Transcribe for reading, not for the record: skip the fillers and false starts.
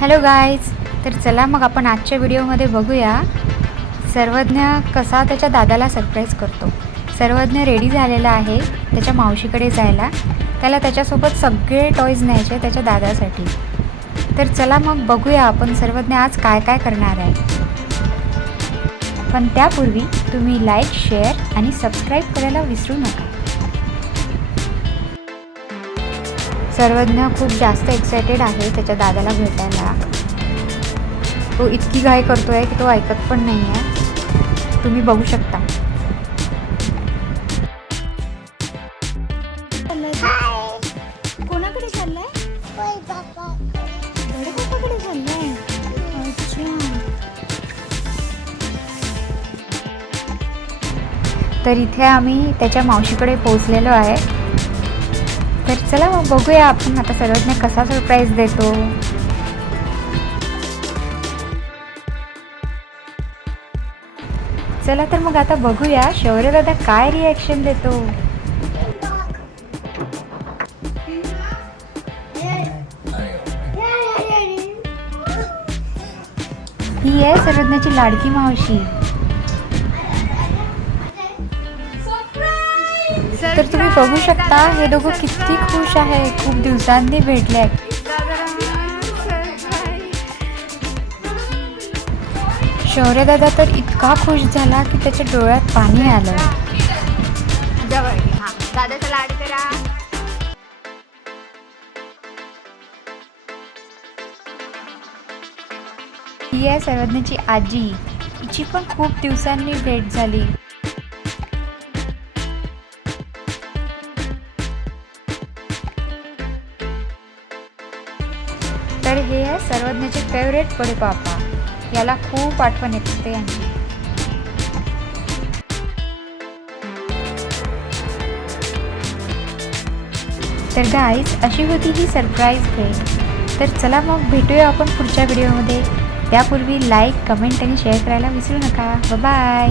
Hello guys, तर चला मग आपण आजच्या व्हिडिओमध्ये बघूया सर्वज्ञ कसा त्याच्या दादाला सरप्राईज करतो. सर्वज्ञ रेडी झालेला आहे त्याच्या मावशीकडे जायला. त्याला त्याच्यासोबत सगळे टॉयज न्यायचे त्याच्या दादासाठी. तर चला मग बघूया आपण सर्वज्ञ आज काय काय करणार आहे. पण त्यापूर्वी तुम्ही लाईक, शेअर आणि सबस्क्राईब करायला विसरू नका. सर्वज्ञ खूप जास्त एक्सायटेड आहे त्याच्या दादाला भेटायला. तो इतकी घाई करतोय की तो ऐकत पण नाही आहे. तुम्ही बघू शकता. कोणाकडे चाललाय? बडे चाललाय. तर इथे आम्ही त्याच्या मावशीकडे पोहोचलेलो आहे. तर चला मग बघूया आपण आता सर्वज्ञ कसा सरप्राईज देतो. चला तर मग आता बघूया शौर्य दादा काय रिॲक्शन देतो. ही आहे सर्वज्ञाची लाडकी मावशी. तर तुम्ही बघू शकता हे दोघं किती खुश आहे. खूप दिवसांनी भेटले. शौर्य दादा तर इतका खुश झाला की त्याच्या डोळ्यात पाणी आलं. दादाचा लाड करा. ही आहे सर्वज्ञाची आजी. हिची पण खूप दिवसांनी भेट झाली. तर हे आहे सर्वज्ञाचे फेवरेट बडे पापा. याला खूप आठवण येते यांची. तर गाईज अशी होती ही सरप्राईज भेट. तर चला मग भेटूया आपण पुढच्या व्हिडिओमध्ये. त्यापूर्वी लाईक, कमेंट आणि शेअर करायला विसरू नका. बाय.